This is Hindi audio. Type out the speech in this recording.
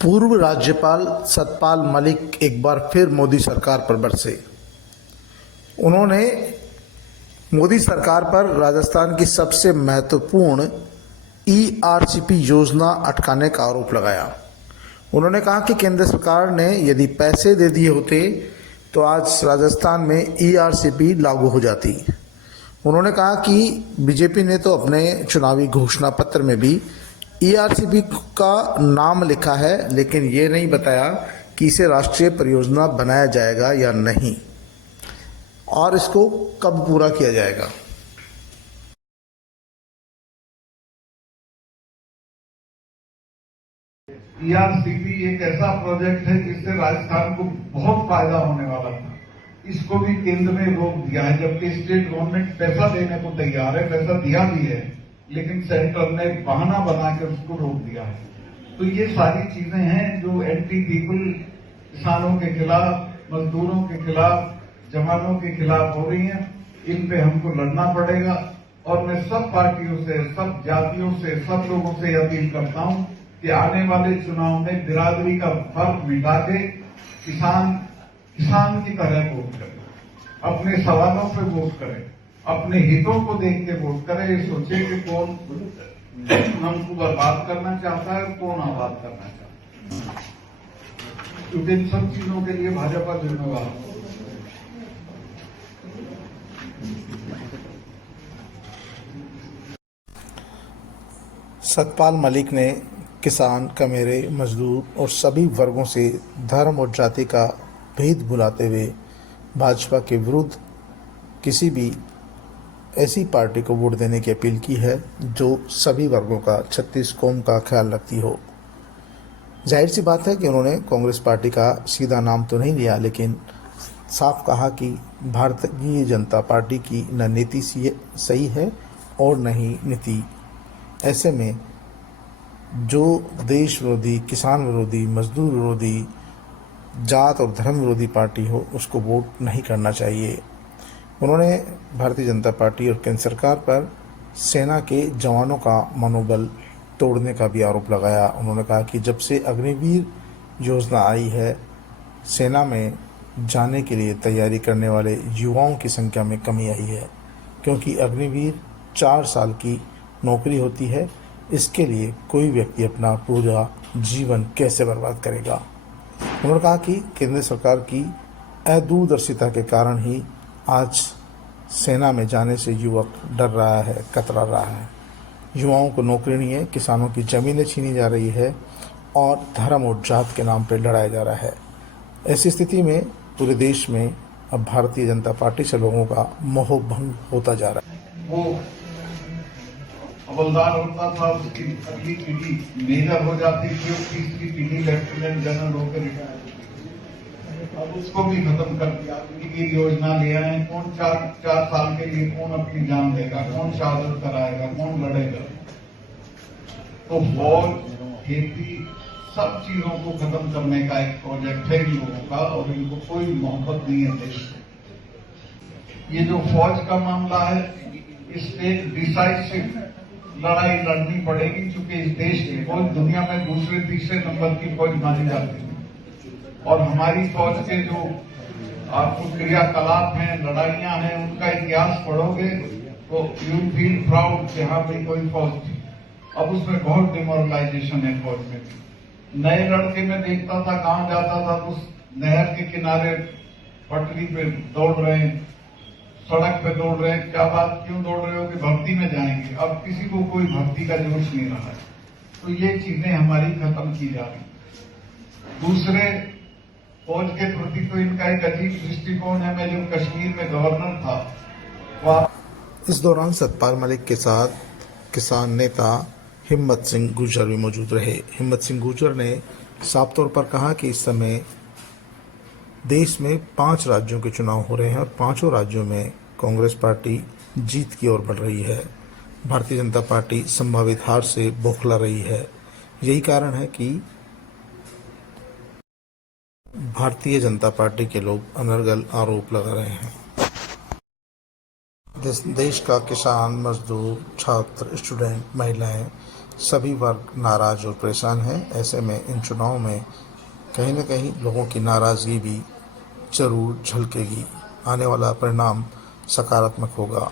पूर्व राज्यपाल सतपाल मलिक एक बार फिर मोदी सरकार पर बरसे। उन्होंने मोदी सरकार पर राजस्थान की सबसे महत्वपूर्ण ईआरसीपी योजना अटकाने का आरोप लगाया। उन्होंने कहा कि केंद्र सरकार ने यदि पैसे दे दिए होते तो आज राजस्थान में ईआरसीपी लागू हो जाती। उन्होंने कहा कि बीजेपी ने तो अपने चुनावी घोषणा पत्र में भी ईआरसीपी का नाम लिखा है, लेकिन ये नहीं बताया कि इसे राष्ट्रीय परियोजना बनाया जाएगा या नहीं और इसको कब पूरा किया जाएगा। ईआरसीपी एक ऐसा प्रोजेक्ट है जिससे राजस्थान को बहुत फायदा होने वाला था। इसको भी केंद्र ने रोक दिया है, जबकि स्टेट गवर्नमेंट पैसा देने को तैयार है, पैसा दिया भी है, लेकिन सेंटर ने बहाना बना के उसको रोक दिया है। तो ये सारी चीजें हैं जो एंटी पीपल, किसानों के खिलाफ, मजदूरों के खिलाफ, जवानों के खिलाफ हो रही हैं। इन पे हमको लड़ना पड़ेगा और मैं सब पार्टियों से, सब जातियों से, सब लोगों से अपील करता हूं कि आने वाले चुनाव में बिरादरी का फर्क मिटा के किसान की तरह वोट करें, अपने सवालों पे वोट करें, अपने हितों को देख के वोट करें। ये सोचे कि कौन हमको बर्बाद करना चाहता है और कौन आबाद करना चाहता है, क्योंकि इन सब चीजों के लिए भाजपा जिम्मेवार है। सतपाल मलिक ने किसान, कमेरे, मजदूर और सभी वर्गों से धर्म और जाति का भेद भुलाते हुए भाजपा के विरुद्ध किसी भी ऐसी पार्टी को वोट देने की अपील की है जो सभी वर्गों का, 36 कौम का ख्याल रखती हो। जाहिर सी बात है कि उन्होंने कांग्रेस पार्टी का सीधा नाम तो नहीं लिया, लेकिन साफ कहा कि भारतीय जनता पार्टी की न नीति सही है और न ही नीति। ऐसे में जो देश विरोधी, किसान विरोधी, मजदूर विरोधी, जात और धर्म विरोधी पार्टी हो उसको वोट नहीं करना चाहिए। उन्होंने भारतीय जनता पार्टी और केंद्र सरकार पर सेना के जवानों का मनोबल तोड़ने का भी आरोप लगाया। उन्होंने कहा कि जब से अग्निवीर योजना आई है, सेना में जाने के लिए तैयारी करने वाले युवाओं की संख्या में कमी आई है, क्योंकि अग्निवीर 4 साल की नौकरी होती है। इसके लिए कोई व्यक्ति अपना पूरा जीवन कैसे बर्बाद करेगा। उन्होंने कहा कि केंद्र सरकार की अदूरदर्शिता के कारण ही आज सेना में जाने से युवक डर रहा है, कतरा रहा है। युवाओं को नौकरी नहीं है, किसानों की ज़मीनें छीनी जा रही है और धर्म और जात के नाम पर लड़ाया जा रहा है। ऐसी स्थिति में पूरे देश में अब भारतीय जनता पार्टी से लोगों का मोह भंग होता जा रहा है। वो हवलदार होता था, उसकी अगली पीढ़ी मेजर हो जाती थी और तीसरी पीढ़ी लेफ्टिनेंट जनरल होकर रिटायर होती। अब उसको भी खत्म कर दिया। अग्निवीर योजना ले आए, कौन 4 साल के लिए कौन अपनी जान देगा, कौन शहादत कराएगा, कौन लड़ेगा। तो फौज, खेती, सब चीजों को खत्म करने का एक प्रोजेक्ट है इन लोगों का और इनको कोई मोहब्बत नहीं है देश से। ये जो फौज का मामला है, स्टेट डिसाइसिव लड़ाई लड़नी पड़ेगी, क्योंकि इस देश की फौज दुनिया में दूसरे तीसरे नंबर की फौज मानी जाती है और हमारी फौज के जो आपको क्रियाकलाप हैं, लड़ाइयां हैं, उनका इतिहास पढ़ोगे तो यू फील प्राउड कि हाँ भाई कोई फौज थी। अब उसमें बहुत डिमोरलाइजेशन है फौज में। नए लड़के में देखता था, गांव जाता था, उस नहर के किनारे पटरी पे दौड़ रहे हैं, सड़क पे दौड़ रहे हैं। क्या बात, क्यों दौड़ रहे हो? कि भक्ति में जाएंगे। अब किसी को कोई भक्ति का जोश नहीं रहा है। तो ये चीजें हमारी खत्म की जा रही। दूसरे, फौज के प्रति तो इनका एक अजीब दृष्टिकोण है। मैं जब कश्मीर में गवर्नर था, इस दौरान सतपाल मलिक के साथ किसान नेता हिम्मत सिंह गुर्जर भी मौजूद रहे। हिम्मत सिंह गुर्जर ने साफ तौर पर कहा कि इस समय देश में 5 राज्यों के चुनाव हो रहे हैं और 5 राज्यों में कांग्रेस पार्टी जीत की ओर बढ़ रही है। भारतीय जनता पार्टी संभावित हार से बौखला रही है। यही कारण है कि भारतीय जनता पार्टी के लोग अनर्गल आरोप लगा रहे हैं। देश का किसान, मजदूर, छात्र, स्टूडेंट, महिलाएं सभी वर्ग नाराज और परेशान हैं। ऐसे में इन चुनाव में कहीं न कहीं लोगों की नाराज़गी भी ज़रूर झलकेगी। आने वाला परिणाम सकारात्मक होगा।